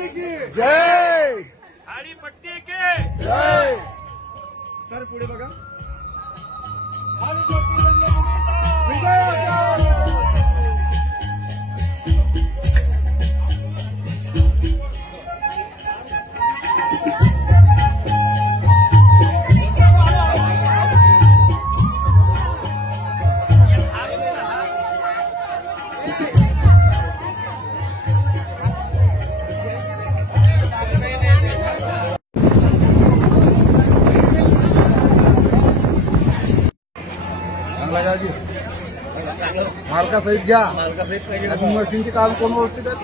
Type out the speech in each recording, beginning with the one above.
भवानी की जय, आडी पट्टी के जय। सर पुढे बघा. आणि ज्योतिरंजन विजय. मालका सहित घ्या. मशीनचे काम कोण ओळखते तर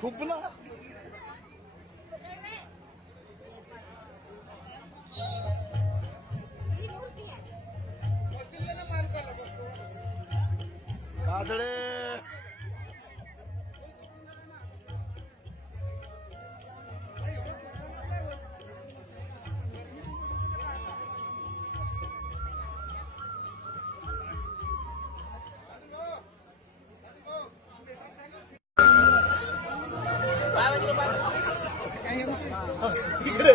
खूप ना. काजळे इकडे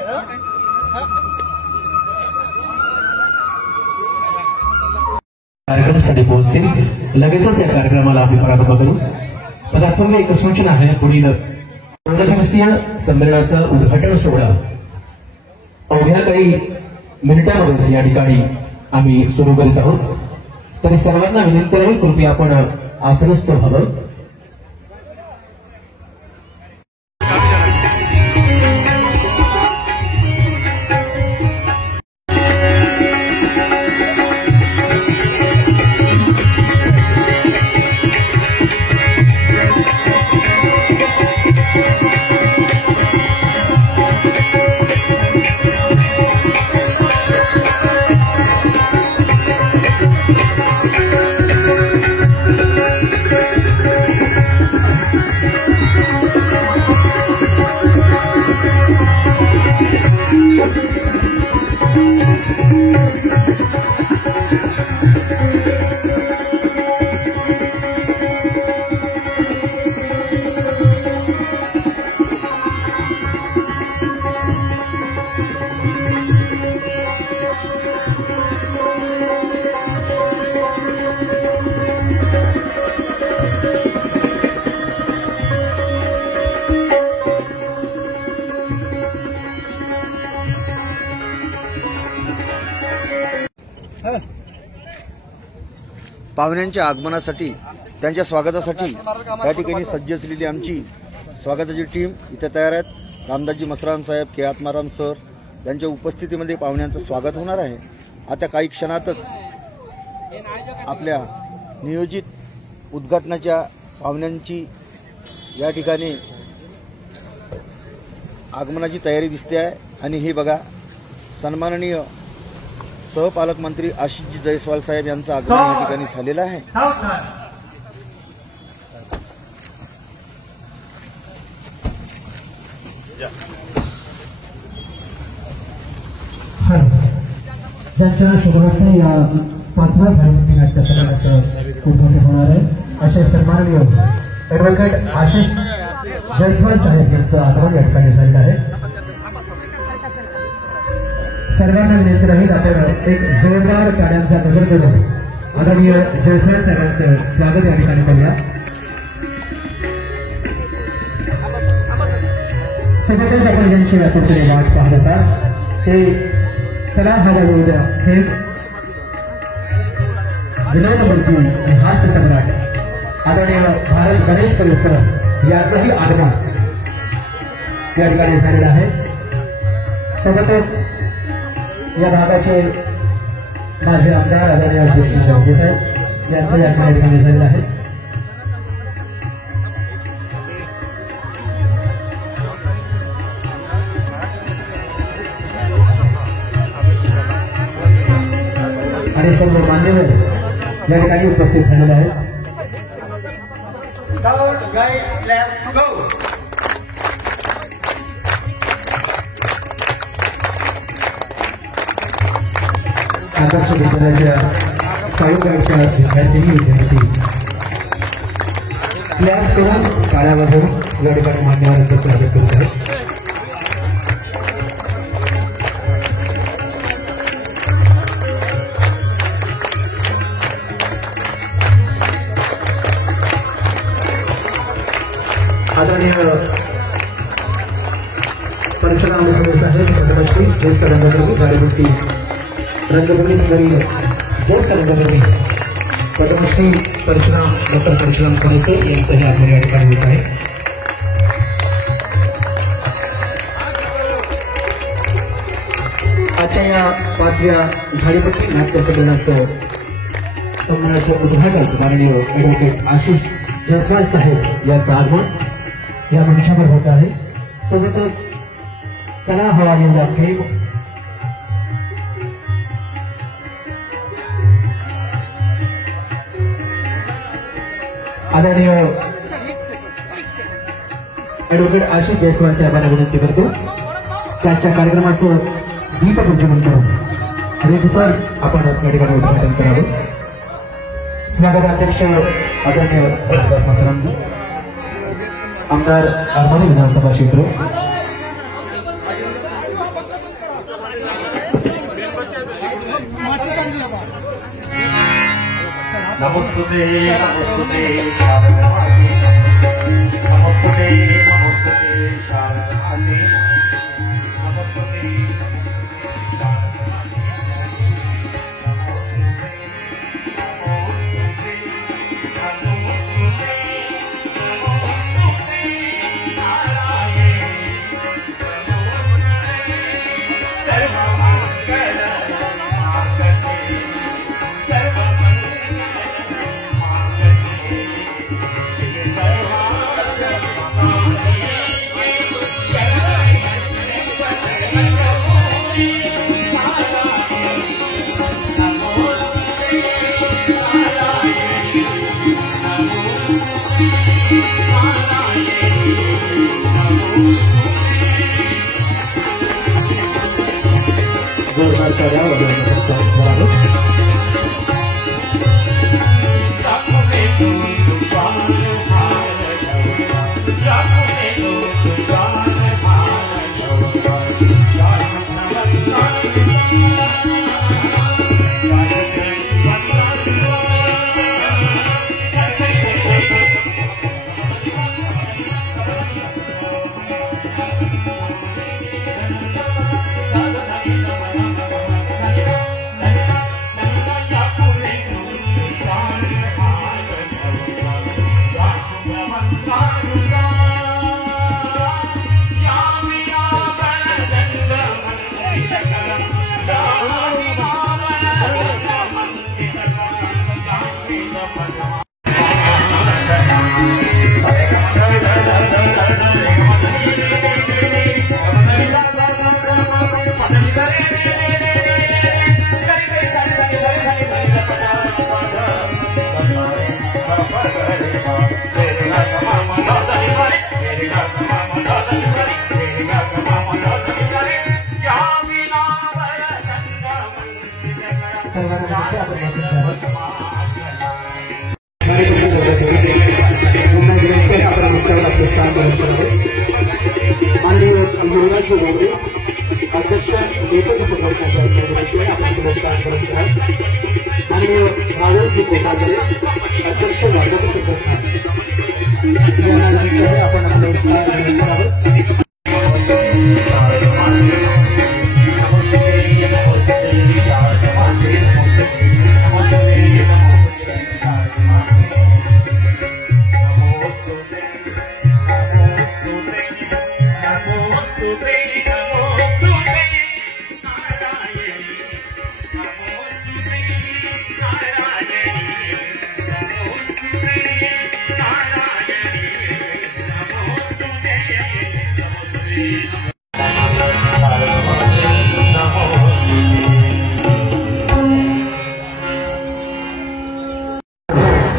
कार्यक्रमासाठी पोहोचतील. लगेचच या कार्यक्रमाला आम्ही प्रारंभ करू. पदार्पण एक सूचना आहे. पुढील 2 दिवसीय संमेलनाचं उद्घाटन सोहळा अवघ्या काही मिनिटांमध्येच या ठिकाणी आम्ही सुरू करीत आहोत. तरी सर्वांना विनंती आहे, कृपया आपण आसनस्थ व्हावं. पाहुण्यांच्या आगमनासाठी, त्यांच्या स्वागतासाठी या ठिकाणी सज्ज असलेली आमची स्वागताची टीम इथे तयार आहेत. रामदासजी मसराम साहेब, के आत्माराम सर यांच्या उपस्थितीमध्ये पाहुण्यांचं स्वागत होणार आहे. आता काही क्षणातच आपल्या नियोजित उद्घाटनाच्या पाहुण्यांची या ठिकाणी आगमनाची तयारी दिसते आहे. आणि हे बघा, सन्माननीय सहपालकमंत्री आशिषजी जयस्वाल साहेब यांचं आगमन या ठिकाणी झालेलं आहे. ज्यांच्या शुभारंभाने या 5व्या भारतीय नाट्य संमेलनाचं उद्घाटन होणार आहे असे सन्माननीय ॲडव्होकेट आशिष जयस्वाल साहेब यांचं आगमन या ठिकाणी झालेलं आहे. सर्वांना विनंती राहील, आपण एक जोरदार टाळ्यांचा गजर करून आदरणीय जयस्वाल साहेबांचं स्वागत या ठिकाणी करूया. सोबतच आपण ज्यांची व्यापकपणे वाट पाहत होता ते चला हवा उद्या हे विनोदमूर्ती आणि हास्य सम्राट आदरणीय भारत गणेश परिसर याचंही आगमन या ठिकाणी झालेलं आहे. सोबतच या भागाचे माझे आमदार आदरणीय जोशी साहेब यांचं या ठिकाणी झालेलं आहे. आणि सर्व मान्यवर या ठिकाणी उपस्थित झालेले आहेत. Sound, right, left, go. आदर्श विद्यालयाच्या साहित्याच्या विद्यार्थी क्लॅप करून काळ्या वाजवून या ठिकाणी मान्यवरांचं स्वागत करत आहेत. आदरणीय परशुराम साहेब पदमश्री ज्येष्ठ रंगकर्मी गाडीगोष्टी रंगभूमी ज्येष्ठ रंगकर्मी पद्मश्री परशुराम डॉक्टर परशुराम खडसे यांचंही आगमन या ठिकाणी होत आहे. आजच्या या 5व्या झाडीपट्टी नाट्य संमेलनाचं उद्घाटन माननीय ॲडव्होकेट आशिष जयस्वाल साहेब यांचं आगमन या मंचावर होत आहे. सोबतच चला हवा येऊया खेळ आदरणीय ॲडव्होकेट आशिष जयस्वाल साहेबांना विनंती करतो त्याच्या कार्यक्रमाचं दीपप्रज्वलन करून रेड्डी सर आपण या ठिकाणी उद्घाटन करावे. स्वागताध्यक्ष आदरणीय रामदास मसरांजी आमदार आरमोरी विधानसभा क्षेत्र नमस्ते नमस्ते शारदानी नमस्ते नमस्ते शारदानी नमस्ते जोरदार कार्या अध्यक्ष आणि भावेशजी कोटागरे अध्यक्ष वर्गाचं संघटना आपण आपलं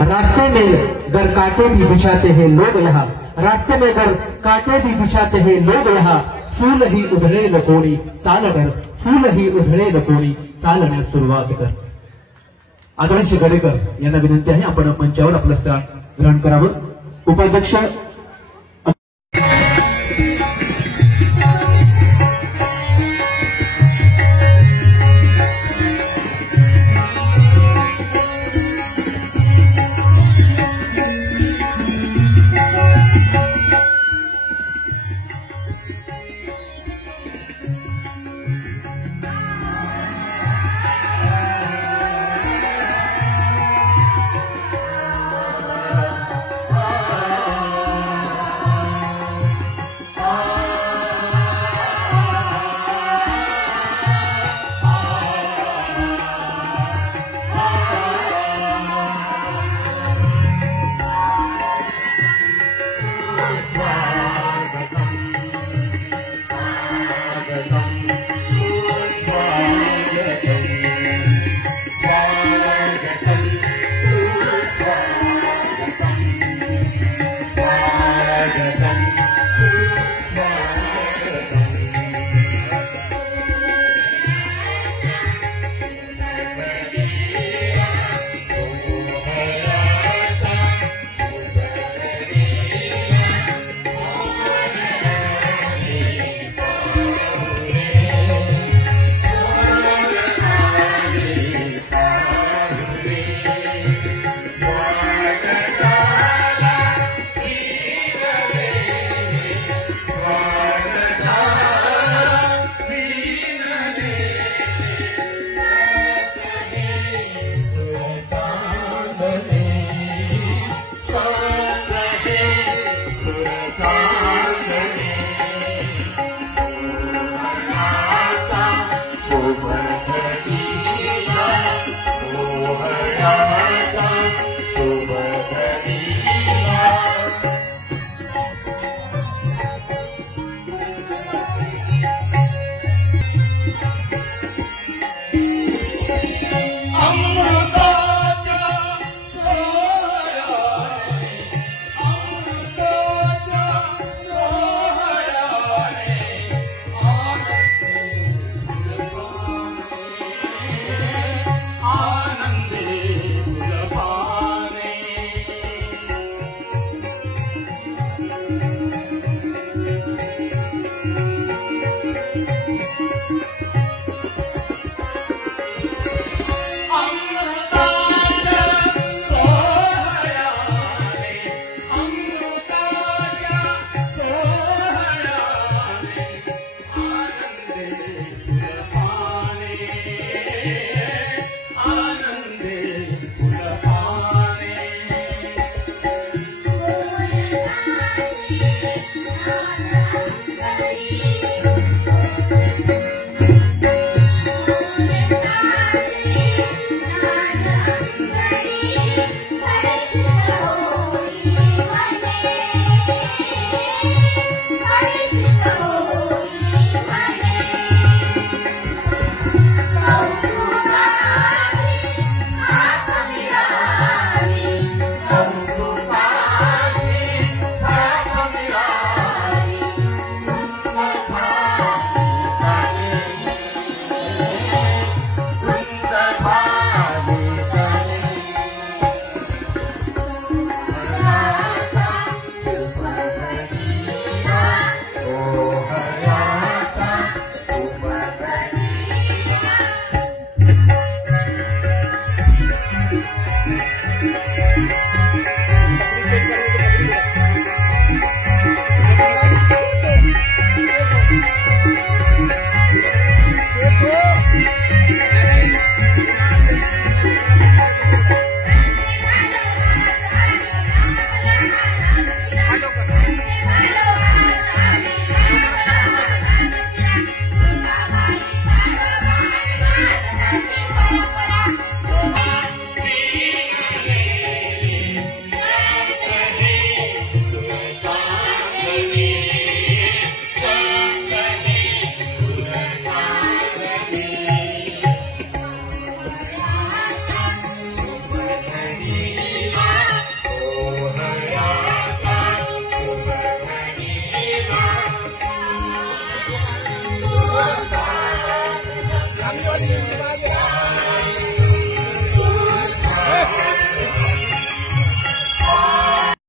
रास्ते में अगर कांटे भी बिछाते हैं लोग यहाँ, रास्ते में अगर कांटे भी बिछाते हैं लोग यहाँ, फूल ही उधळेल कोणी चालकर, फूल ही उधळेल कोणी चालण्यास सुरुवात कर. आदरणीय गडेकर यांना विनंती आहे आपण मंचावर आपलं स्थान ग्रहण करावं. उपाध्यक्ष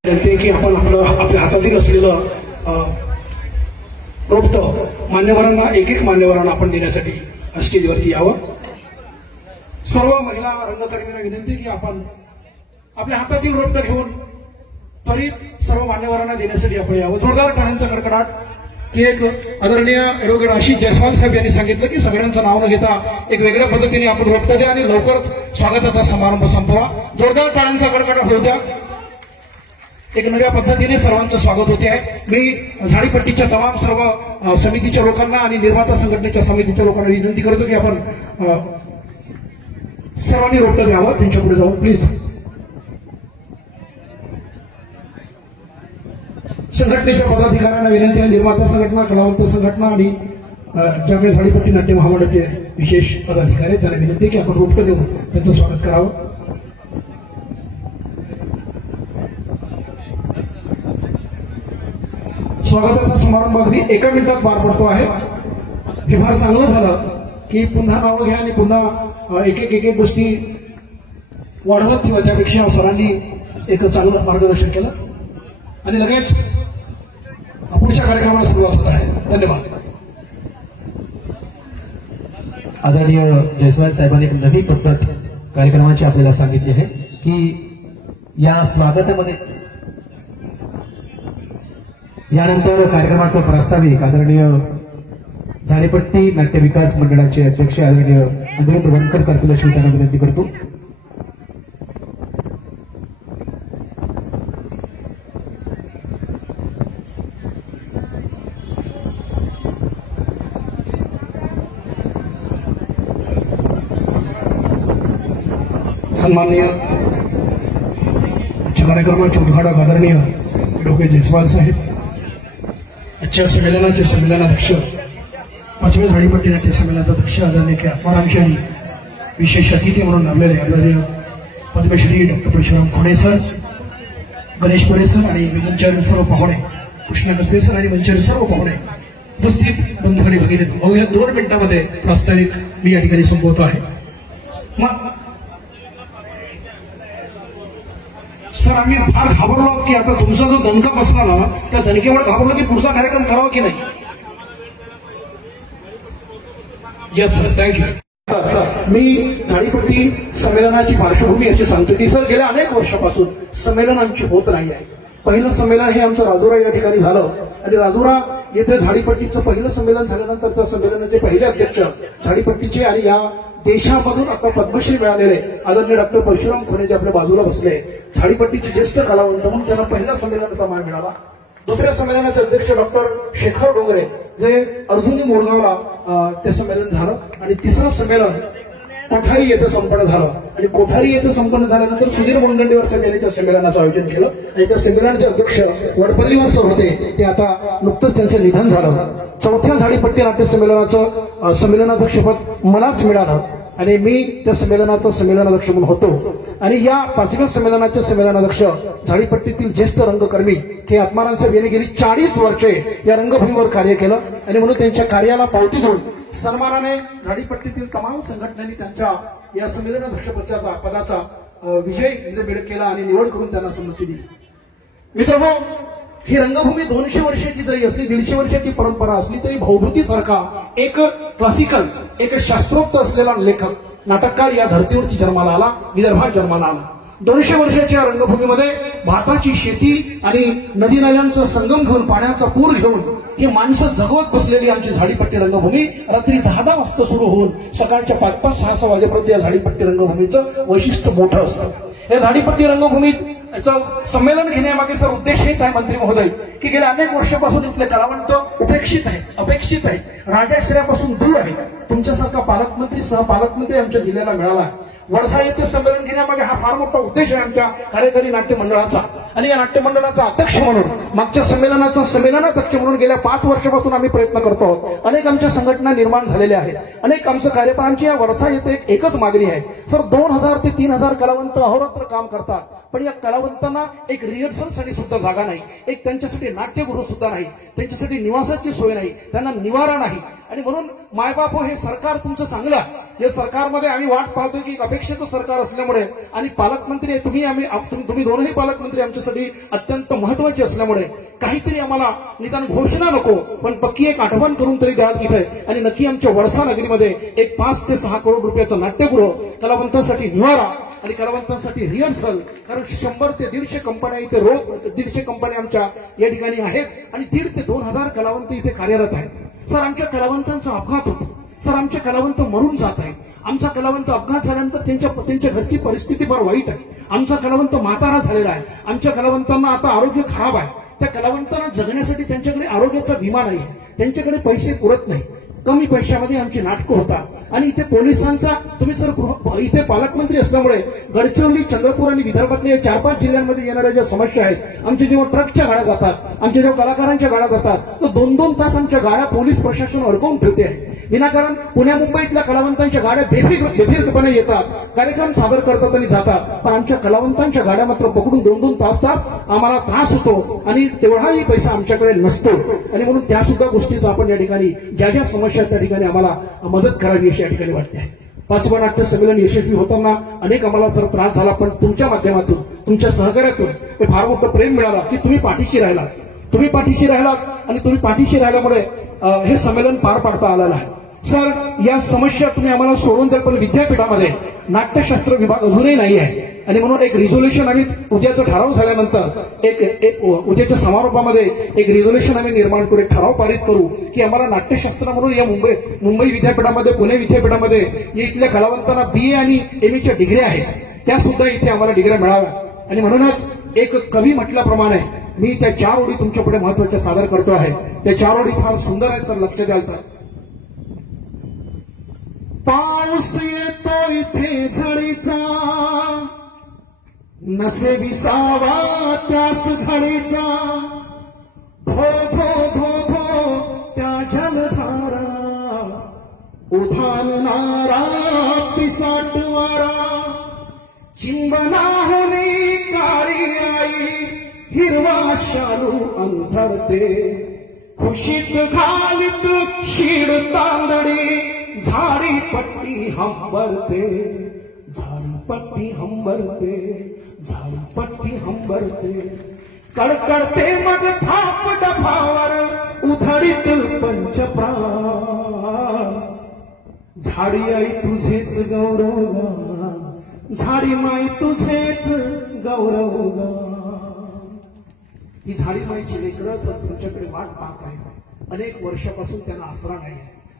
विनंती आहे की आपण आपल्या हातातील असलेलं रोपटं मान्यवरांना एक मान्यवरांना आपण देण्यासाठी स्टेजवरती यावं. सर्व महिला रंगकर्मींना विनंती आहे की आपण आपल्या हातातील रोपटं घेऊन त्वरित सर्व मान्यवरांना देण्यासाठी आपण यावं. जोरदार टाळ्यांचा कडकडाट. की एक आदरणीय ॲडव्होकेट आशिष जयस्वाल साहेब यांनी सांगितलं की सगळ्यांचं नाव न घेता एक वेगळ्या पद्धतीने आपण रोपटं द्या आणि लवकरच स्वागताचा समारंभ संपवा. जोरदार टाळ्यांचा कडकडाट होऊ द्या. एक नव्या पद्धतीने सर्वांचं स्वागत होते आहे. मी झाडीपट्टीच्या तमाम सर्व समितीच्या लोकांना आणि निर्माता संघटनेच्या समितीच्या लोकांना विनंती करतो की आपण सर्वांनी रोपटं द्यावं. त्यांच्या पुढे जाऊन प्लीज. संघटनेच्या पदाधिकाऱ्यांना विनंती आहे. निर्माता संघटना, कलावंत संघटना आणि ज्याकडे झाडीपट्टी नाट्य महामंडळाचे विशेष पदाधिकारी आहेत त्यांना विनंती की आपण रोपटं देऊन त्यांचं स्वागत करावं. स्वागताचा समारंभ अगदी एका मिनिटात पार पडतो आहे. हे फार चांगलं झालं की पुन्हा नावं घ्या आणि पुन्हा एक गोष्टी वाढवत किंवा त्यापेक्षा सरांनी एक चांगलं मार्गदर्शन केलं आणि लगेच पुढच्या कार्यक्रमाला सुरुवात होत आहे. धन्यवाद. आदरणीय जयस्वाल साहेबांनी एक नवी पद्धत कार्यक्रमाची आपल्याला सांगितली आहे की या स्वागतामध्ये यानंतर कार्यक्रमाचा प्रास्ताविक आदरणीय झाडीपट्टी नाट्य विकास मंडळाचे अध्यक्ष आदरणीय अनिरुद्ध वनकर करतील अशी त्यांना विनंती करतो. सन्माननीय आजच्या कार्यक्रमाचे उद्घाटक आदरणीय ॲडव्होकेट जयस्वाल साहेब, आजच्या संमेलनाचे संमेलनाध्यक्ष, 5व्या झाडीपट्टी नाट्य संमेलनाचा अध्यक्ष आदरणीय के आत्मारामजी आणि विशेष अतिथी म्हणून लाभलेले आदरणीय Padmashri doctor Parshuram Khode sir, Ganesh Khode sir आणि मंचावरील सर्व पाहुणे, कृष्णा गद्दे सर आणि मंचावरील सर्व पाहुणे, उपस्थित बंधू आणि भगिनी, अवघ्या 2 मिनिटांमध्ये प्रास्ताविक मी या ठिकाणी संबोधतो आहे. सर, आम्ही फार घाबरलो की आता तुमचा जो दणका बसला ना त्या दणकेमुळे घाबरलो की पुढचा कार्यक्रम करावा की नाही. Yes sir, thank you. मी झाडीपट्टी संमेलनाची पार्श्वभूमी अशी सांगतो की सर गेल्या अनेक वर्षापासून संमेलन आमची होत नाही आहे. पहिलं संमेलन हे आमचं राजुरा या ठिकाणी झालं आणि राजुरा येथे झाडीपट्टीचं पहिलं संमेलन झाल्यानंतर त्या संमेलनाचे पहिले अध्यक्ष झाडीपट्टीचे आणि या देशामधून आता पद्मश्री मिळालेले आदरणीय डॉक्टर परशुराम खोडे जे आपल्या बाजूला बसले, झाडीपट्टीचे ज्येष्ठ कलावंत म्हणून त्यांना पहिल्या संमेलनाचा मान मिळाला. दुसऱ्या संमेलनाचे अध्यक्ष डॉक्टर शेखर डोंगरे जे अर्जुनी मोरगावला ते संमेलन झालं आणि तिसरं संमेलन कोठारी येथे संपन्न झालं आणि कोठारी येथे संपन्न झाल्यानंतर सुधीर मुनगंटीवार यांनी त्या संमेलनाचं आयोजन केलं आणि त्या संमेलनाचे अध्यक्ष वडपल्लीवर सर होते. ते आता नुकतंच त्यांचं निधन झालं. 4थ्या झाडीपट्टी नाट्य संमेलनाचं संमेलनाध्यक्षपद मलाच मिळालं आणि मी त्या संमेलनाचं संमेलनाध्यक्ष म्हणून होतो आणि या 5व्या संमेलनाचे संमेलनाध्यक्ष झाडीपट्टीतील ज्येष्ठ रंगकर्मी के आत्माराम साहेब यांनी गेली 40 वर्षे या रंगभूमीवर कार्य केलं आणि म्हणून त्यांच्या कार्याला पावती देऊन सन्मानाने झाडीपट्टीतील तमाम संघटनांनी त्यांच्या या संमेलनाध्यक्ष पदाचा विजय केला आणि निवड करून त्यांना संमती दिली. मित्रांनो, ही रंगभूमी 200 वर्षाची जरी असली, 150 वर्षाची परंपरा असली तरी भाऊभूतीसारखा एक क्लासिकल, एक शास्त्रोक्त असलेला लेखक, नाटककार या धर्तीवरती जन्माला आला, विदर्भात जन्माला आला. 200 वर्षाच्या रंगभूमीमध्ये भाताची शेती आणि नदी नाल्यांचा संगम घेऊन, पाण्याचा पूर घेऊन ही माणसं जगवत बसलेली आमची झाडीपट्टी रंगभूमी रात्री 10-10 वाजता सुरू होऊन सकाळच्या 5-5, 6-6 वाजेपर्यंत या झाडीपट्टी रंगभूमीचं वैशिष्ट्य मोठं असतं. या झाडीपट्टी रंगभूमीत संमेलन घेण्यामागे सर उद्देश हेच आहे मंत्री महोदय की गेल्या अनेक वर्षापासून इथले कलावंत उपेक्षित आहेत, अपेक्षित आहेत, राजाश्रयापासून दूर आहेत. तुमच्यासारखा पालकमंत्री, सहपालकमंत्री आमच्या जिल्ह्याला मिळाला आहे. वडसा येथे संमेलन घेण्यामागे हा फार मोठा उद्देश आहे आमच्या कार्यकारी नाट्य मंडळाचा आणि या नाट्य मंडळाचा अध्यक्ष म्हणून मागच्या संमेलनाचा संमेलनाध्यक्ष म्हणून गेल्या 5 वर्षापासून आम्ही प्रयत्न करतो आहोत. अनेक आमच्या संघटना निर्माण झालेल्या आहेत, अनेक आमचं कार्यक्रमांची या वडसा येथे एकच मागणी आहे. सर, 2000 ते 3000 कलावंत अहोरात्र काम करतात, पण या कलावंतांना एक रिहर्सलसाठी सुद्धा जागा नाही, एक त्यांच्यासाठी नाट्यगृह सुद्धा नाही, त्यांच्यासाठी निवासाची सोय नाही, त्यांना निवारा नाही. आणि म्हणून मायबाप हे सरकार तुमचं चांगलं आहे. या सरकारमध्ये आम्ही वाट पाहतोय की अपेक्षेचं सरकार असल्यामुळे आणि पालकमंत्री तुम्ही दोनही पालकमंत्री आमच्यासाठी अत्यंत महत्वाचे असल्यामुळे काहीतरी आम्हाला निदान घोषणा नको पण पक्की एक आठवण करून तरी द्याल इथे. आणि नक्की आमच्या वडसा नगरीमध्ये एक 5 ते 6 करोड रुपयाचं नाट्यगृह, कलावंतांसाठी निवारा आणि कलावंतांसाठी रिहर्सल, कारण 100 ते 150 कंपन्या इथे रोज 150 कंपन्या आमच्या या ठिकाणी आहेत आणि 1,500 ते 2,000 कलावंत इथे कार्यरत आहेत. सर आमच्या कलावंतांचा अपघात होतो, सर आमचे कलावंत मरून जात आहेत. आमचा कलावंत अपघात झाल्यानंतर त्यांच्या घरची परिस्थिती फार वाईट आहे. आमचा कलावंत म्हातारा झालेला आहे. आमच्या कलावंतांना आता आरोग्य खराब आहे. त्या कलावंतांना जगण्यासाठी त्यांच्याकडे आरोग्याचा विमा नाही आहे, त्यांच्याकडे पैसे पुरत नाही. कमी पैशामध्ये आमची नाटकं होतात आणि इथे पोलिसांचा तुम्ही सर इथे पालकमंत्री असल्यामुळे गडचिरोली, चंद्रपूर आणि विदर्भातल्या 4-5 जिल्ह्यांमध्ये येणाऱ्या ज्या समस्या आहेत, आमच्या जेव्हा ट्रकच्या गाड्या जातात, आमच्या जेव्हा कलाकारांच्या गाड्या जातात तर 2-2 तास आमच्या गाड्या पोलीस प्रशासन अडकवून ठेवते आहे. विनाकारण पुण्या मुंबईतल्या कलावंतांच्या गाड्या बेफिरपणे येतात, कार्यक्रम सादर करतात आणि जातात, पण आमच्या कलावंतांच्या गाड्या मात्र पकडून 2-2 तास आम्हाला त्रास होतो आणि तेवढाही पैसा आमच्याकडे नसतो. आणि म्हणून त्या सुद्धा गोष्टीचा आपण या ठिकाणी ज्या समस्या त्या ठिकाणी आम्हाला मदत करावी अशी या ठिकाणी वाटते आहे. 5वं नाट्य संमेलन यशस्वी होताना अनेक आम्हाला सर त्रास झाला, पण तुमच्या माध्यमातून, तुमच्या सहकार्यातून हे फार मोठं प्रेम मिळालं की तुम्ही पाठीशी राहिलात आणि तुम्ही पाठीशी राहिल्यामुळे हे संमेलन पार पाडता आलेलं आहे. सर या समस्या तुम्ही आम्हाला सोडून द्या, पण विद्यापीठामध्ये नाट्यशास्त्र विभाग अजूनही नाही आहे आणि म्हणून एक रिझोल्युशन आम्ही उद्याचा ठराव झाल्यानंतर एक उद्याच्या समारोपामध्ये एक रिझोल्युशन आम्ही निर्माण करू, एक ठराव पारित करू की आम्हाला नाट्यशास्त्र म्हणून या मुंबई विद्यापीठामध्ये, पुणे विद्यापीठामध्ये इथल्या कलावंतांना BA आणि MA डिग्री आहेत, त्या सुद्धा इथे आम्हाला डिग्र्या मिळाव्या. आणि म्हणूनच एक कवी म्हटल्याप्रमाणे मी त्या 4 ओळी तुमच्या पुढे महत्वाच्या सादर करतो आहे. त्या 4 ओळी फार सुंदर आहेत सर, लक्ष द्याल तर. पाऊस येतो इथे झडीचा, नसे विसावा त्यास घडीचा, धो धो धो धो त्या जलधारा, उधान नारा पिसाटवारा, चिंबना होणे काळी आई, हिरवा शालू अंधरते, खुशीत घालित शीड तांदडी, झाडी पट्टी हंबरते, झाडी पट्टी हंबरते, कडकडते मग थाप डफावर, उधळीतील पंचप्राण, झाडी आई तुझेच गौरवगान, झाडी माई तुझेच गौरवगान. ही झाडी माईची लेकरं तुमच्याकडे वाट पाहत आहेत. अनेक वर्षापासून त्यांना आसरा नाही.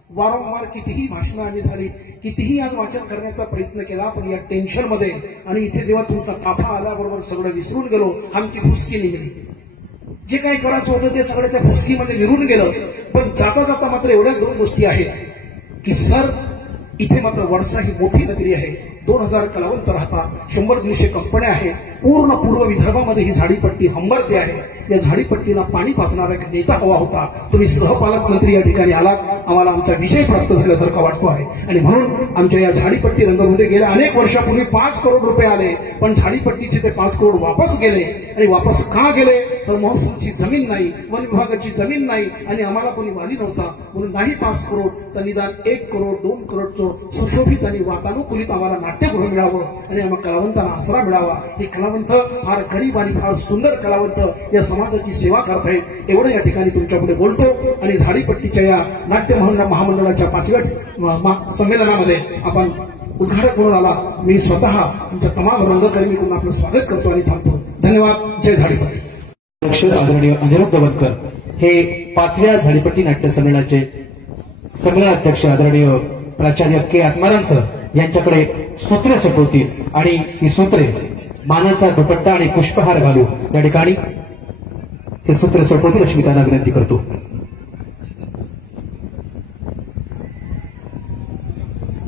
वारंवार कितीही भाषणं आम्ही झाली, कितीही आज वाचन करण्याचा प्रयत्न केला, पण या टेन्शनमध्ये आणि इथे जेव्हा तुमचा ताफा आल्याबरोबर सगळं विसरून गेलो. आमची फुसकी निघाली, जे काही करायचं होतं ते सगळं त्या फुसकीमध्ये विरून गेलं. पण जाता जाता मात्र एवढ्या 2 गोष्टी आहेत की सर इथे मात्र वडसा ही मोठी नगरी आहे, 2000 कलावंत राहतात, 100-150 कंपन्या आहेत, पूर्ण पूर्व विदर्भामध्ये ही झाडीपट्टी हंबरते आहे. या झाडीपट्टीला पाणी पाजणारा एक नेता हवा होता. तुम्ही सहपालकमंत्री या ठिकाणी आलात, आम्हाला आमचा विजय प्राप्त झाल्यासारखा वाटतो आहे. आणि म्हणून आमच्या या झाडीपट्टी रंगभूमीमध्ये गेल्या अनेक वर्षापूर्वी 5 करोड रुपये आले, पण झाडीपट्टीचे ते 5 करोड वापस गेले. आणि वापस का गेले तर महसूलची जमीन नाही, वन विभागाची जमीन नाही आणि आम्हाला कोणी वाली नव्हता, म्हणून नाही 5 करोड तर निदान 1 करोड 2 करोडचं सुशोभित आणि वातानुकूलित आम्हाला नाट्यगृह मिळावं आणि आम्हाला कलावंतांना आसरा मिळावा. हे कलावंत फार गरीब आणि फार सुंदर कलावंत या समाजाची सेवा करतायत, एवढं या ठिकाणी तुमच्या पुढे बोलतो. आणि झाडीपट्टीच्या या नाट्य महामंडळाच्या 5व्या संमेलनामध्ये आपण उद्घाटक म्हणून आला. मी स्वतः तुमच्या तमाम रंगकर्मीकडून आपलं स्वागत करतो आणि थांबतो. धन्यवाद. जय झाडीपट्टी. अध्यक्ष आदरणीय अनिरुद्ध दवणकर हे 5व्या झाडीपट्टी नाट्य संमेलनाचे संमेलनाध्यक्ष आदरणीय प्राचार्य के आत्माराम सर यांच्याकडे सूत्रे सोपवतील आणि ही सूत्रे मानाचा दुपट्टा आणि पुष्पहार घालू या ठिकाणी हे सूत्रे सोपवतील अशी मी त्यांना विनंती करतो.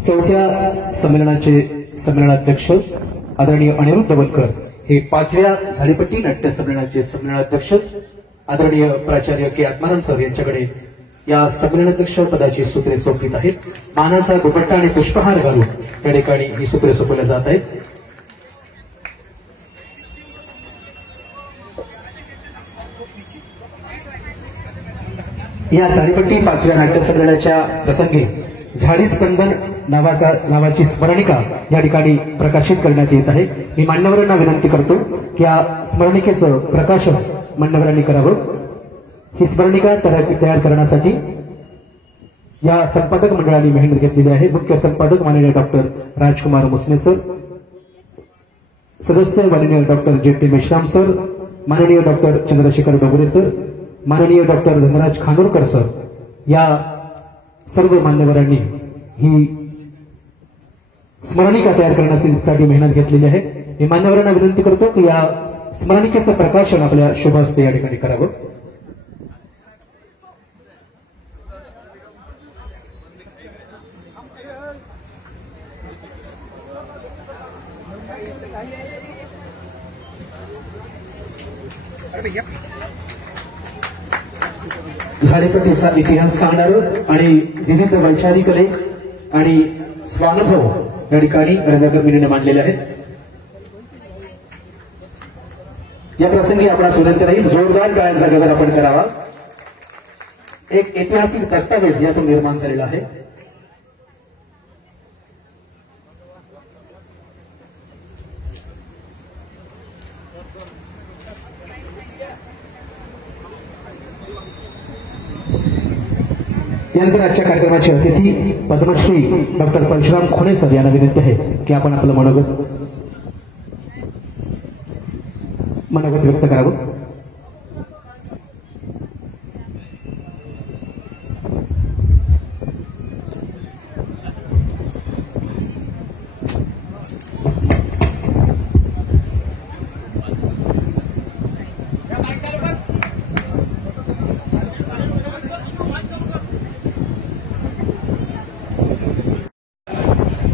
चौथ्या संमेलनाचे संमेलनाध्यक्ष आदरणीय अनिरुद्ध दवणकर हे 5व्या झाडीपट्टी नाट्य संमेलनाचे संमेलनाध्यक्ष आदरणीय प्राचार्य के आत्माराम सर यांच्याकडे या संमेलनाध्यक्ष पदाची सूत्रे सोपवित आहेत. मानाचा दुपट्टा आणि पुष्पहार घालून या ठिकाणी ही सूत्रे सोपवल्या जात आहेत. या झाडीपट्टी 5व्या नाट्य संमेलनाच्या प्रसंगी झाडी स्पंदन नावाची स्मरणिका या ठिकाणी प्रकाशित करण्यात येत आहे. मी मान्यवरांना विनंती करतो की या स्मरणिकेचं प्रकाशन मान्यवरांनी करावं. ही स्मरणिका तयार करण्यासाठी या संपादक मंडळाने मेहनत घेतलेली आहे. मुख्य संपादक माननीय डॉक्टर राजकुमार मुसने सर, सदस्य माननीय डॉक्टर जे.टी. मेश्राम सर, माननीय डॉक्टर चंद्रशेखर डोंगरे सर, माननीय डॉक्टर धनराज खानोलकर सर, या सर्व मान्यवरांनी ही स्मरणिका तयार करण्यासाठी मेहनत घेतलेली आहे. मी मान्यवरांना विनंती करतो की या स्मरणिकेचं प्रकाशन आपल्या शुभ हस्ते या ठिकाणी करावं. झाडीपट्टीचा इतिहास सांगणारं आणि विविध वैचारिक लेख आणि स्वानुभव या ठिकाणी रंगकर्मीने मांडलेले आहेत. या प्रसंगी आपणास विनंती राहील जोरदार टाळ्यांचा गजर आपण करावा. एक ऐतिहासिक दस्तावेज यातून निर्माण झालेला आहे. यानंतर आजच्या कार्यक्रमाचे अतिथी पद्मश्री डॉक्टर परशुराम खोणे सर यांना विनंती आहे की आपण आपलं मनोगत व्यक्त करावं.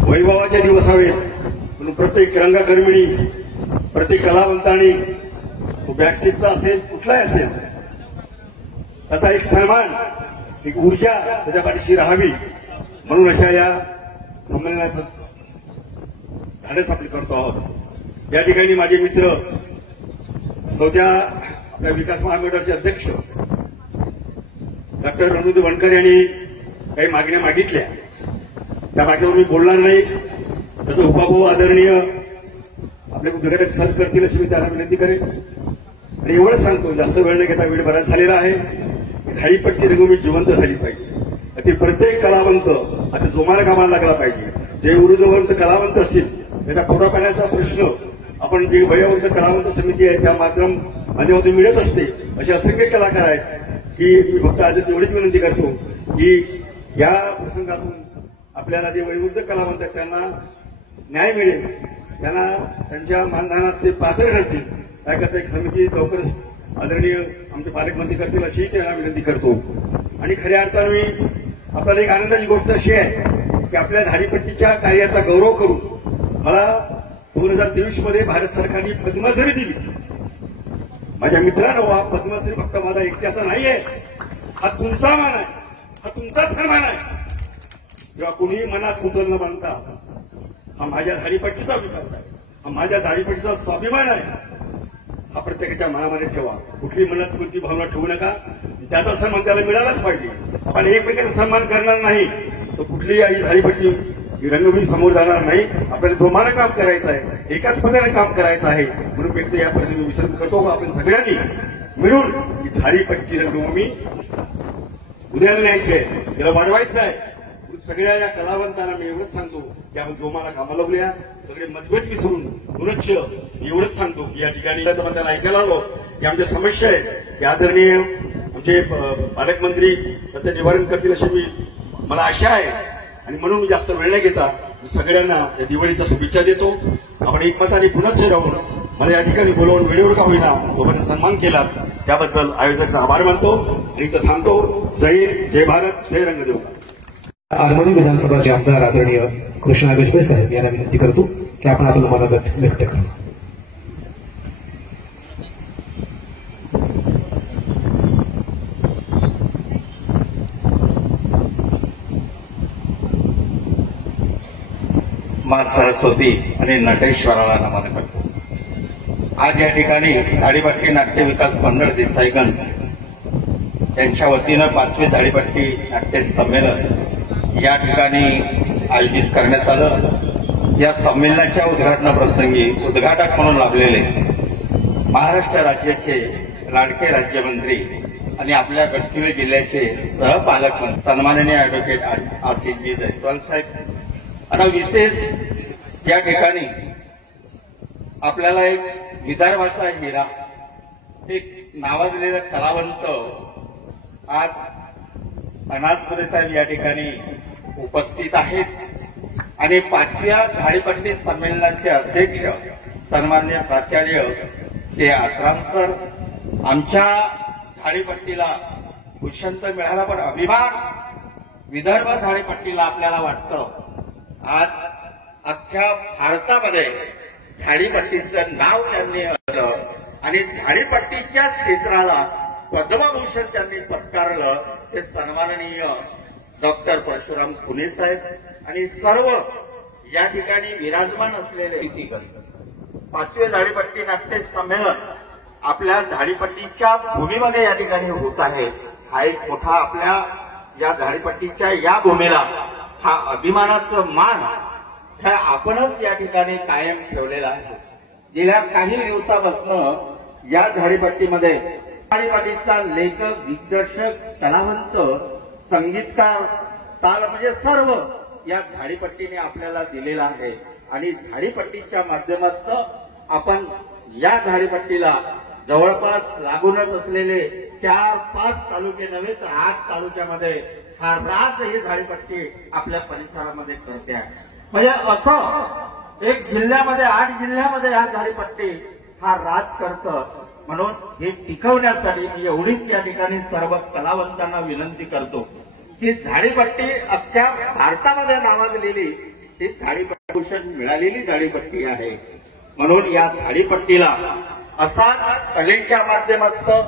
वैभवाचे दिवस हवेत म्हणून प्रत्येक रंगकर्मिणी, प्रत्येक कलावंतांनी तो बॅकस्टेजचा असेल कुठलाही असेल त्याचा एक सन्मान, एक ऊर्जा त्याच्या पाठीशी राहावी म्हणून अशा या संमेलनाचं धाडस आपण करतो आहोत. या ठिकाणी माझे मित्र सौद्या आपल्या विकास महामंडळाचे अध्यक्ष डॉक्टर रणुद वणकर यांनी काही मागण्या मागितल्या. त्या मागण्यावर मी बोलणार नाही. त्याचा उपाभाऊ आदरणीय आपले उद्घाटक सर करतील अशी मी त्यांना विनंती करेन. आणि एवढंच सांगतो, जास्त वेळ न घेता वेळ बराच झालेला आहे. झाडीपट्टी रंगभूमी जिवंत झाली पाहिजे. ती प्रत्येक कलावंत आता जोमाला कामाला लागला पाहिजे. जे ऊर्जवंत कलावंत असतील त्याचा पोटा पाण्याचा प्रश्न आपण जे वयोवृद्ध कलावंत समिती आहे त्या माध्यमातून मिळत असते. असे असंख्य कलाकार आहेत की मी फक्त आज एवढीच विनंती करतो की या प्रसंगातून आपल्याला जे वयोवृद्ध कलावंत आहेत त्यांना न्याय मिळेल, त्यांना त्यांच्या मानधनात ते पात्र ठरतील त्याकरता एक समिती लवकरच आदरणीय आमचे पालकमंत्री करतील अशी त्यांना विनंती करतो. आणि खऱ्या अर्थानं मी आपल्याला एक आनंदाची गोष्ट अशी आहे की आपल्या झाडीपट्टीच्या कार्याचा गौरव करून मला 2023 मध्ये भारत सरकारने पद्मश्री दिली. माझ्या मित्रांनो, हा पद्मश्री फक्त माझा एकट्याचा नाही आहे, हा तुमचा मान आहे, हा तुमचा सन्मान आहे. जेव्हा कुणीही मनात कुतल न बांधता हा माझ्या झाडीपट्टीचा विकास आहे, हा माझ्या झाडीपट्टीचा स्वाभिमान आहे, हा प्रत्येकाच्या मनामध्ये ठेवा. कुठली मनात कोणती भावना ठेवू नका. त्याचा सन्मान त्याला मिळालाच पाहिजे. आपण एकमेकांचा सन्मान करणार नाही तर कुठलीही आई झाडीपट्टी ही रंगभूमी समोर जाणार नाही. आपल्याला जोमानं काम करायचं आहे, एकाच पदाने काम करायचं आहे. म्हणून व्यक्त या प्रसंगी विसर्ग करतो. आपण सगळ्यांनी मिळून ही झाडीपट्टी रंगभूमी उद्याला न्यायची आहे, तिला वाढवायचं आहे. सगळ्या या कलावंतांना मी एवढंच सांगतो की आपण जोमाला कामाला लावूया, सगळे मतभेद विसरून पुनश्च एवढंच सांगतो की या ठिकाणी त्याला ऐकायला आलो की आमच्या समस्या आहेत की आदरणीय आमचे पालकमंत्री त्याचं निवारण करतील अशी मला आशा आहे. आणि म्हणून मी जास्त वेळ न घेता मी सगळ्यांना या दिवाळीच्या शुभेच्छा देतो. आपण एकमताने पुनश्च राहून मला या ठिकाणी बोलवून वेळेवर का होईना लोकांचा सन्मान केला त्याबद्दल आयोजकाचा आभार मानतो आणि इथं थांबतो. जय हिंद, जय भारत, जय रंगदेव. आरमोरी विधानसभाचे आमदार आदरणीय कृष्णा गजबे साहेब यांना विनंती करतो की आपण आपलं मनोगत व्यक्त करू. माँ सरस्वती आणि नटेश्वराला नमन करतो. आज या ठिकाणी झाडीपट्टी नाट्य विकास मंडळ देसाईगंज यांच्या वतीनं 5वे झाडीपट्टी नाट्य संमेलन या ठिकाणी आयोजित करण्यात आलं। या संमेलनाच्या उद्घाटनाप्रसंगी उद्घाटक म्हणून लाभलेले महाराष्ट्र राज्याचे लाडके राज्यमंत्री आणि आपल्या गडचिरोली जिल्ह्याचे सहपालकमंत्री सन्माननीय ॲडव्होकेट आसिफजी जयस्वाल साहेब आणि विशेष या ठिकाणी आपल्याला एक विदर्भाचा हिरा, एक नावाजलेला कलावंत आज अनाथपुरे साहेब या ठिकाणी उपस्थित आहेत आणि 5व्या झाडीपट्टी संमेलनाचे अध्यक्ष सन्माननीय प्राचार्य के आत्राम सर। आमच्या झाडीपट्टीला भूषण तर मिळाला, पण अभिमान विदर्भ झाडीपट्टीला आपल्याला वाटतं। आज अख्ख्या भारतामध्ये झाडीपट्टीचं नाव त्यांनी आलं आणि झाडीपट्टीच्या क्षेत्राला पद्मभूषण त्यांनी पत्कारलं। ते सन्माननीय डॉक्टर परशुराम खुने साहेब आणि सर्व या ठिकाणी विराजमान असलेले 5वे झाडीपट्टी नाट्य संमेलन आपल्या झाडीपट्टीच्या भूमीमध्ये या ठिकाणी होत आहे। हा एक मोठा आपल्या या झाडीपट्टीच्या या भूमीला हा अभिमानाचं मान हा आपणच या ठिकाणी कायम ठेवलेला आहे। गेल्या काही दिवसापासून या झाडीपट्टीमध्ये झाडीपट्टीचा लेखक, दिग्दर्शक, कलावंत, संगीतकार, ताल म्हणजे सर्व या झाडीपट्टीने आपल्याला दिलेला आहे आणि झाडीपट्टीच्या माध्यमातून आपण या झाडीपट्टीला जवळपास लागूनच असलेले 4-5 तालुके नव्हे तर 8 तालुक्यामध्ये हा राज ही झाडीपट्टी आपल्या परिसरामध्ये करते आहे। म्हणजे असं एक जिल्ह्यामध्ये 8 जिल्ह्यामध्ये हा झाडीपट्टी हा राज करतं। म्हणून हे टिकवण्यासाठी मी एवढीच या ठिकाणी सर्व कलावंतांना विनंती करतो की झाडीपट्टी अख्ख्या भारतामध्ये नावाजलेली ही झाडीपट्टी भूषण मिळालेली झाडीपट्टी आहे। म्हणून या झाडीपट्टीला असाच कलेच्या माध्यमातून,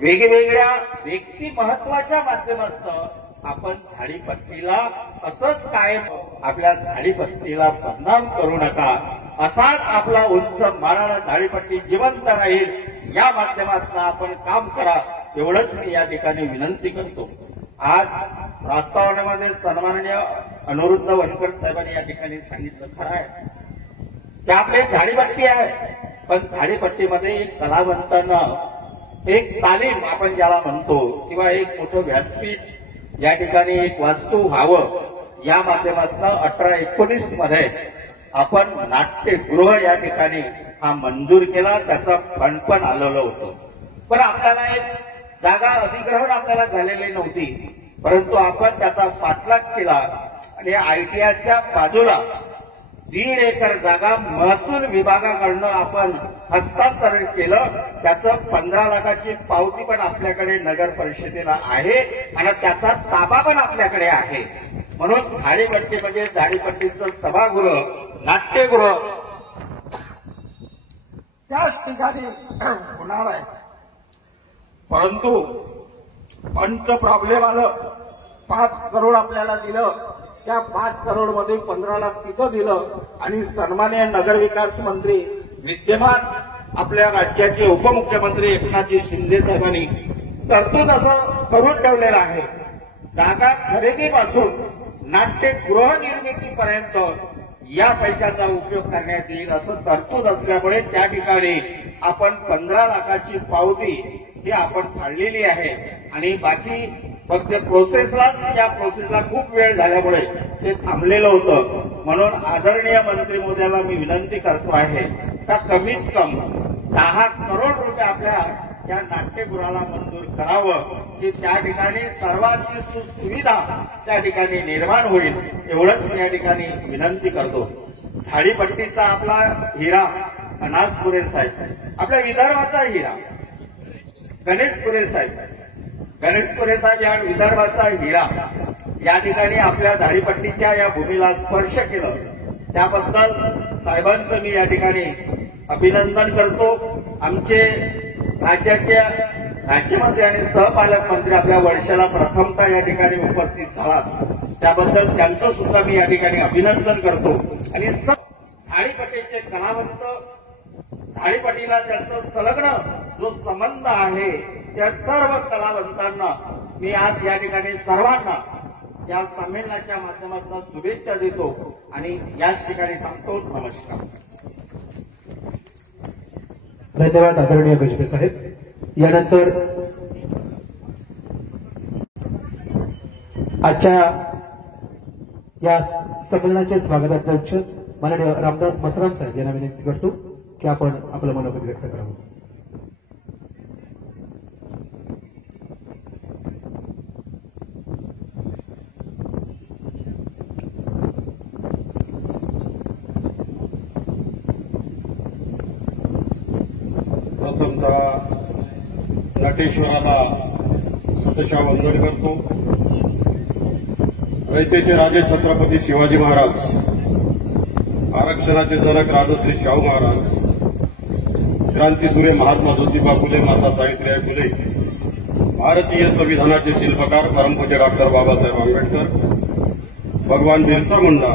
वेगवेगळ्या व्यक्ती महत्वाच्या माध्यमातून आपण झाडीपट्टीला असंच कायम आपल्या झाडीपट्टीला बदनाम करू नका। असाच आपला उंच मानानं झाडीपट्टी जिवंत राहील या माध्यमातून आपण काम करा, एवढंच मी या ठिकाणी विनंती करतो। आज प्रस्तावनेमध्ये सन्माननीय अनुरुद्ध वनकर साहेबांनी या ठिकाणी सांगितलं खरं आहे की आपली झाडीपट्टी आहे, पण झाडीपट्टीमध्ये एक कलावंतांना एक तालीम आपण ज्याला म्हणतो किंवा एक मोठं व्यासपीठ या ठिकाणी एक वास्तू व्हावं या माध्यमातून 18-19 मध्ये आपण नाट्यगृह या ठिकाणी हा मंजूर केला, त्याचा फंड पण आलेलं होतं। पण आपल्याला एक जागा अधिग्रहण आपल्याला झालेली नव्हती, परंतु आपण त्याचा पाठलाग केला आणि आयटीआयच्या बाजूला 1.5 एकर जागा महसूल विभागाकडनं आपण हस्तांतरण केलं। त्याचं 15 लाखाची पावती पण आपल्याकडे नगर परिषदेला आहे आणि त्याचा ताबा पण आपल्याकडे आहे। म्हणून झाडीपट्टी म्हणजे झाडीपट्टीचं सभागृह, नाट्यगृह त्याच ठिकाणी होणार आहे। परंतु फंडचं प्रॉब्लेम आलं, 5 करोड आपल्याला दिलं, त्या 5 करोड मध्ये 15 लाख तिथं दिलं आणि सन्माननीय नगरविकास मंत्री विद्यमान आपल्या राज्याचे उपमुख्यमंत्री एकनाथजी शिंदे साहेबांनी तरतूद असं करून ठेवलेलं आहे। जागा खरेदीपासून नाट्यगृह निर्मितीपर्यंत या पैशाचा उपयोग करण्यात येईल असं तरतूद असल्यामुळे त्या ठिकाणी आपण 15 लाखाची पावती ही आपण फाडलेली आहे आणि बाकी फक्त या प्रोसेसला खूप वेळ झाल्यामुळे ते थांबलेलं होतं। म्हणून आदरणीय मंत्री महोदयाला मी विनंती करतो आहे का कमीत कमी 10 करोड रुपये आपल्या या नाट्यगृहाला मंजूर करावं की त्या ठिकाणी सर्वांची सुविधा त्या ठिकाणी निर्माण होईल, एवढंच मी या ठिकाणी विनंती करतो। झाडीपट्टीचा आपला हिरा अनाथपुरे साहेब, आपल्या विदर्भाचा हिरा गणेशपुरे साहेब या विदर्भाचा हिरा या ठिकाणी आपल्या झाडीपट्टीच्या या भूमीला स्पर्श केलं, त्याबद्दल साहेबांचं मी या ठिकाणी अभिनंदन करतो। आमचे राज्याचे राज्यमंत्री आणि सहपालक मंत्री आपल्या वर्षाला प्रथमतः या ठिकाणी उपस्थित झालात, त्याबद्दल त्यांचं सुद्धा मी या ठिकाणी अभिनंदन करतो। आणि झाडीपट्टीचे कलावंत, झाडीपट्टीला त्यांचा संलग्न जो संबंध आहे त्या सर्व कलावंतांना मी आज या ठिकाणी सर्वांना या संमेलनाच्या माध्यमातून शुभेच्छा देतो आणि याच ठिकाणी थांबतो. नमस्कार. धन्यवाद आदरणीय गजबे साहेब. यानंतर आजच्या या संमेलनाचे स्वागताध्यक्ष माननीय रामदास मसराम साहेब यांना विनंती करतो की आपण आपलं मनोगत व्यक्त करावं. प्रथमतः नटेश्वराला सतशा वंदन करतो. रयतेचे राजे छत्रपती शिवाजी महाराज, आरक्षणाचे जनक राजश्री शाहू महाराज, क्रांतीसूर्य महात्मा ज्योतिबा फुले, माता सावित्रीबाई फुले, भारतीय संविधानाचे शिल्पकार परमपूज्य डॉक्टर बाबासाहेब आंबेडकर, भगवान बिरसा मुंडा,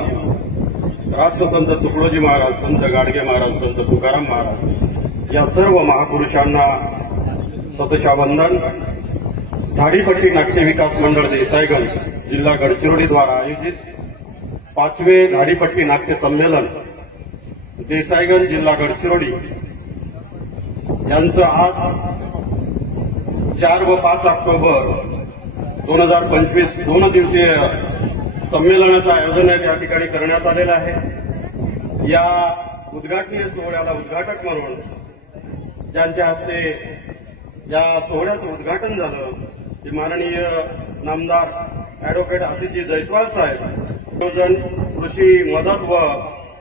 राष्ट्रसंत तुकडोजी महाराज, संत गाडगे महाराज, संत तुकाराम महाराज या सर्व महापुरुषांना सतशा वंदन. झाडीपट्टी नाट्य विकास मंडळ देसाईगंज जिल्हा गडचिरोली द्वारा आयोजित 5वे झाडीपट्टी नाट्य संमेलन देसाईगंज जिल्हा गडचिरोली यांचं आज 4 व 5 ऑक्टोबर 2025 2 दिवसीय संमेलनाचं आयोजन या ठिकाणी करण्यात आलेलं आहे. या उद्घाटनीय सोहळ्याला उद्घाटक म्हणून ज्यांच्या हस्ते या सोहळ्याचं उद्घाटन झालं ते माननीय नामदार अॅडव्होकेट आशिषजी जयस्वाल साहेब, नियोजन, कृषी मदत व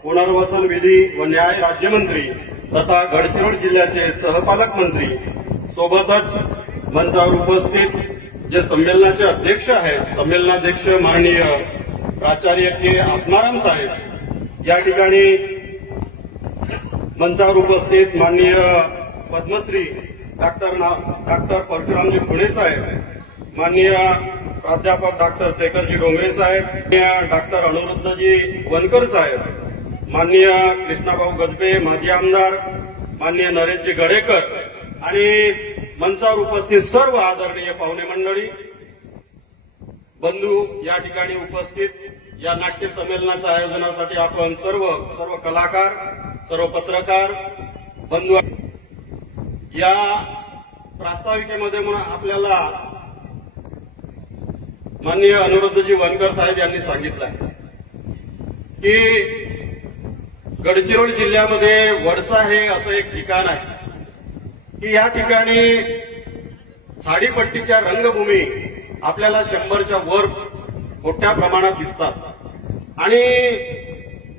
पुनर्वसन विधी व न्याय राज्यमंत्री तथा गडचिरोली जिल्ह्याचे सहपालक मंत्री, सोबतच मंचावर उपस्थित जे संमेलनाचे अध्यक्ष आहेत, संमेलनाध्यक्ष माननीय प्राचार्य के आत्माराम साहेब, या ठिकाणी मंचावर उपस्थित माननीय पद्मश्री डॉक्टर परशुरामजी पुणे साहेब, माननीय प्राध्यापक डॉक्टर शेखरजी डोंगरे साहेब, डॉक्टर अनुरुद्धजी वनकर साहेब, माननीय कृष्णाभाऊ गजबे माजी आमदार, माननीय नरेशजी गडेकर आणि मंचावर उपस्थित सर्व आदरणीय पाहुणे मंडळी, बंधू या ठिकाणी उपस्थित या नाट्य संमेलनाच्या आयोजनासाठी आपण सर्व कलाकार, सर्व पत्रकार बंधू या प्रास्ताविकेमध्ये आपल्याला माननीय अनुरुद्धजी वनकर साहेब यांनी सांगितलं आहे की गडचिरोली जिल्ह्यामध्ये वडसा हे असं एक ठिकाण आहे की या ठिकाणी झाडीपट्टीच्या रंगभूमी आपल्याला 100च्या वर मोठ्या प्रमाणात दिसतात आणि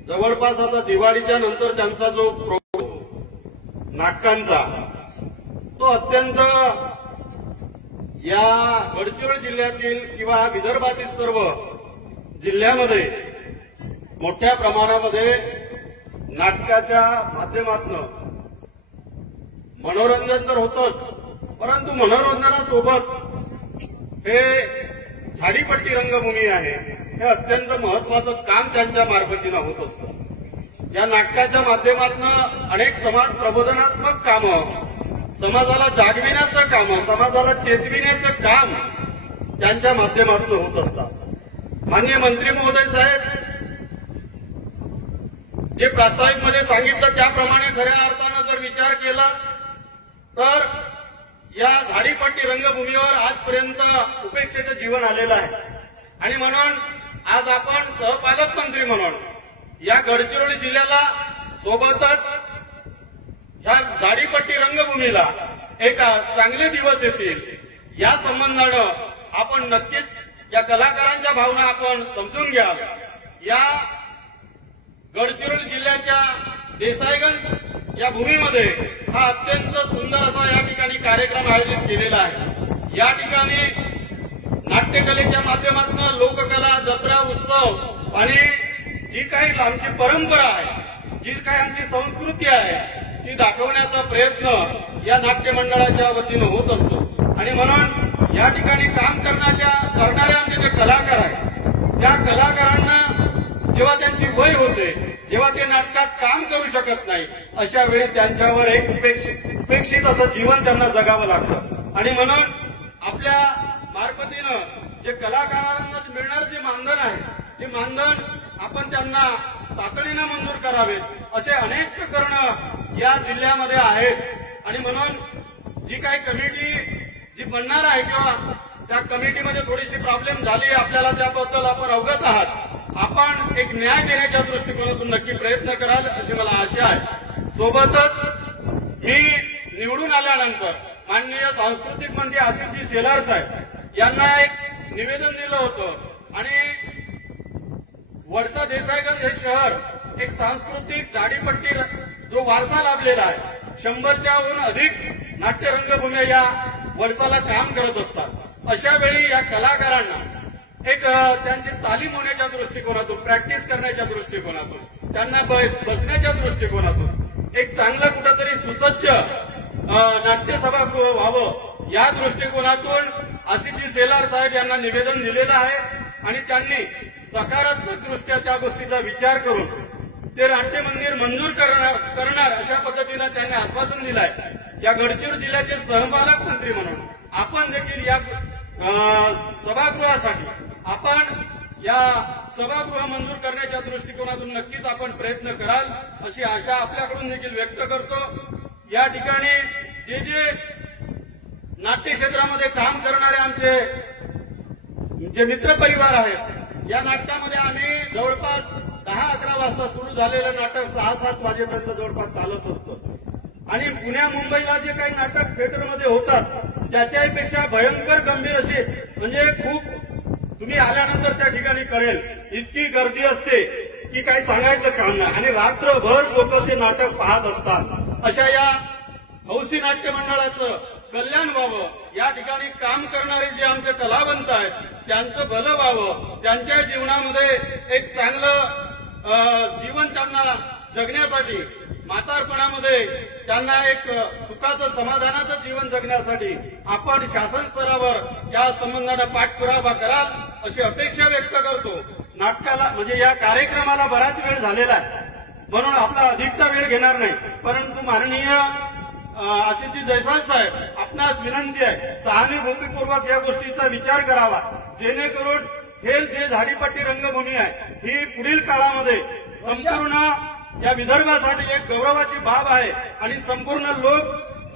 जवळपास आता दिवाळीच्या नंतर त्यांचा जो नाटकांचा तो अत्यंत या गडचिरोली जिल्ह्यातील किंवा विदर्भातील सर्व जिल्ह्यामध्ये मोठ्या प्रमाणामध्ये नाटकाच्या माध्यमातून मनोरंजन तर होतच, परंतु मनोरंजनासोबत हे झाडीपट्टी रंगभूमी आहे हे अत्यंत महत्वाचं काम त्यांच्या मार्फतीनं होत असतं. या नाटकाच्या माध्यमातून अनेक समाज प्रबोधनात्मक कामं, समाजाला जागविण्याचं काम, समाजाला चेतविण्याचं काम त्यांच्या माध्यमातून होत असतात. माननीय मंत्री महोदय साहेब जे प्रास्ताविकमध्ये सांगितलं त्याप्रमाणे खऱ्या अर्थानं जर विचार केला तर या झाडीपट्टी रंगभूमीवर आजपर्यंत उपेक्षेचं जीवन आलेलं आहे आणि म्हणून आज आपण सहपालक मंत्री म्हणून या गडचिरोली जिल्ह्याला सोबतच या झाडीपट्टी रंगभूमीला एक चांगले दिवस येतील या संबंधानं आपण नक्कीच या कलाकारांच्या भावना आपण समजून घ्याल. या गडचिरोली जिल्ह्याच्या देसाईगंज या भूमीमध्ये हा अत्यंत सुंदर असा या ठिकाणी कार्यक्रम आयोजित केलेला आहे. या ठिकाणी नाट्यकलेच्या माध्यमातून लोककला, जत्रा, उत्सव आणि जी काही आमची परंपरा आहे, जी काही आमची संस्कृती आहे ती दाखवण्याचा प्रयत्न या नाट्य मंडळाच्या वतीनं होत असतो आणि म्हणून या ठिकाणी काम करणारे आमचे जे कलाकार आहेत त्या कलाकारांना जेव्हा त्यांची वय होते, जेव्हा ते नाटकात काम करू शकत नाही, अशा वेळी त्यांच्यावर एक उपेक्षित असं जीवन त्यांना जगावं लागतं. आणि म्हणून आपल्या मार्फतीनं जे कलाकारांना मिळणार जे मानधन आहे ते मानधन आपण त्यांना तातडीनं मंजूर करावेत असे अनेक प्रकरणं या जिल्ह्यामध्ये आहेत आणि म्हणून जी काही कमिटी जी बनणार आहे किंवा त्या कमिटीमध्ये थोडीशी प्रॉब्लेम झाली आपल्याला त्याबद्दल आपण अवगत आहात आपण एक न्याय देण्याच्या दृष्टिकोनातून नक्की प्रयत्न कराल अशी मला आशा आहे। सोबतच मी निवडून आल्यानंतर माननीय सांस्कृतिक मंत्री आसिफजी शेलार साहेब यांना एक निवेदन दिलं होतं आणि वडसा देसाईगंज हे शहर एक सांस्कृतिक झाडीपट्टी जो वारसा लाभलेला आहे 100च्याहून अधिक नाट्य रंगभूम्या या वडसाला काम करत असतात। अशा वेळी या कलाकारांना एक त्यांची तालीम होण्याच्या दृष्टिकोनातून प्रॅक्टिस करण्याच्या दृष्टिकोनातून त्यांना बसण्याच्या दृष्टिकोनातून एक चांगलं कुठंतरी सुसज्ज नाट्यसभागृह व्हावं या दृष्टिकोनातून आसिफजी शेलार साहेब यांना निवेदन दिलेलं आहे आणि त्यांनी सकारात्मक दृष्ट्या त्या गोष्टीचा विचार करून ते नाट्य मंदिर मंजूर करणार अशा पद्धतीनं त्यांनी आश्वासन दिलं आहे। या गडचिरोली जिल्ह्याचे सहपालक मंत्री म्हणून आपण देखील या सभागृहासाठी आपण या सभागृह मंजूर करण्याच्या दृष्टिकोनातून नक्कीच आपण प्रयत्न कराल अशी आशा आपल्याकडून देखील व्यक्त करतो। या ठिकाणी जे जे नाट्य क्षेत्रामध्ये काम करणारे आमचे जे मित्रपरिवार आहेत या नाटकामध्ये आम्ही जवळपास 10-11 वाजता सुरू झालेलं नाटक 6-7 वाजेपर्यंत जवळपास चालत असतं आणि पुण्या मुंबईला जे काही नाटक थिएटरमध्ये होतात त्याच्यापेक्षा भयंकर गंभीर असे म्हणजे खूप तुम्ही आल्यानंतर त्या ठिकाणी कळेल इतकी गर्दी असते की काही सांगायचं काम नाही आणि रात्रभर लोक ते नाटक पाहत असतात। अशा या हौसी नाट्य मंडळाचं कल्याण व्हावं या ठिकाणी काम करणारे जे आमचे कलावंत आहेत त्यांचं भलं व्हावं त्यांच्या जीवनामध्ये एक चांगलं जीवन त्यांना जगण्यासाठी म्हातारपणामध्ये त्यांना एक सुखाचं समाधानाचं जीवन जगण्यासाठी आपण शासन स्तरावर या संबंधाने पाठपुरावा कराल अशी अपेक्षा व्यक्त करतो। नाटकाला म्हणजे या कार्यक्रमाला बराच वेळ झालेला आहे म्हणून आपला अधिकचा वेळ घेणार नाही परंतु माननीय आसिफजी जयस्वाल साहेब आपणास विनंती आहे सहानुभूतीपूर्वक या गोष्टीचा विचार करावा जेणेकरून हे जे झाडीपट्टी रंगभूमी आहे ही पुढील काळामध्ये संपूर्ण या विदर्भासाठी एक गौरवाची बाब आहे आणि संपूर्ण लोक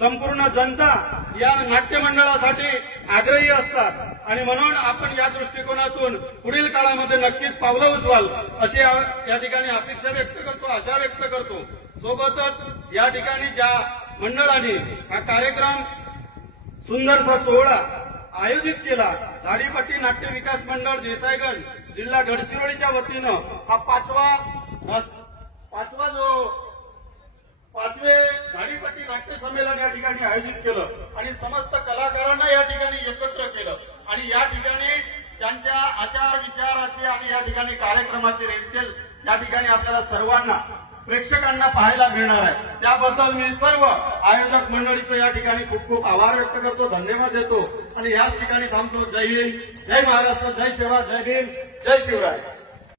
संपूर्ण जनता या नाट्य मंडळासाठी आग्रही असतात आणि म्हणून आपण या दृष्टिकोनातून पुढील काळामध्ये नक्कीच पावलं उचवाल अशी या ठिकाणी अपेक्षा व्यक्त करतो आशा व्यक्त करतो। सोबतच या ठिकाणी ज्या मंडळाने हा कार्यक्रम सुंदरसा सोहळा आयोजित केला झाडीपट्टी नाट्य विकास मंडळ देसाईगंज जिल्हा गडचिरोलीच्या वतीनं हा पाचवे झाडीपट्टी नाट्य संमेलन या ठिकाणी आयोजित केलं आणि समस्त कलाकारांना या ठिकाणी एकत्र केलं आणि या ठिकाणी त्यांच्या आचार विचाराचे आणि या ठिकाणी कार्यक्रमाचे रेलचेल या ठिकाणी आपल्याला सर्वांना प्रेक्षकांना पाहायला मिळणार आहे। त्याबद्दल मी सर्व आयोजक मंडळीचं या ठिकाणी खूप खूप आभार व्यक्त करतो धन्यवाद देतो आणि याच ठिकाणी थांबतो। जय हिंद, जय महाराष्ट्र, जय सेवा, जय भीम, जय शिवराय।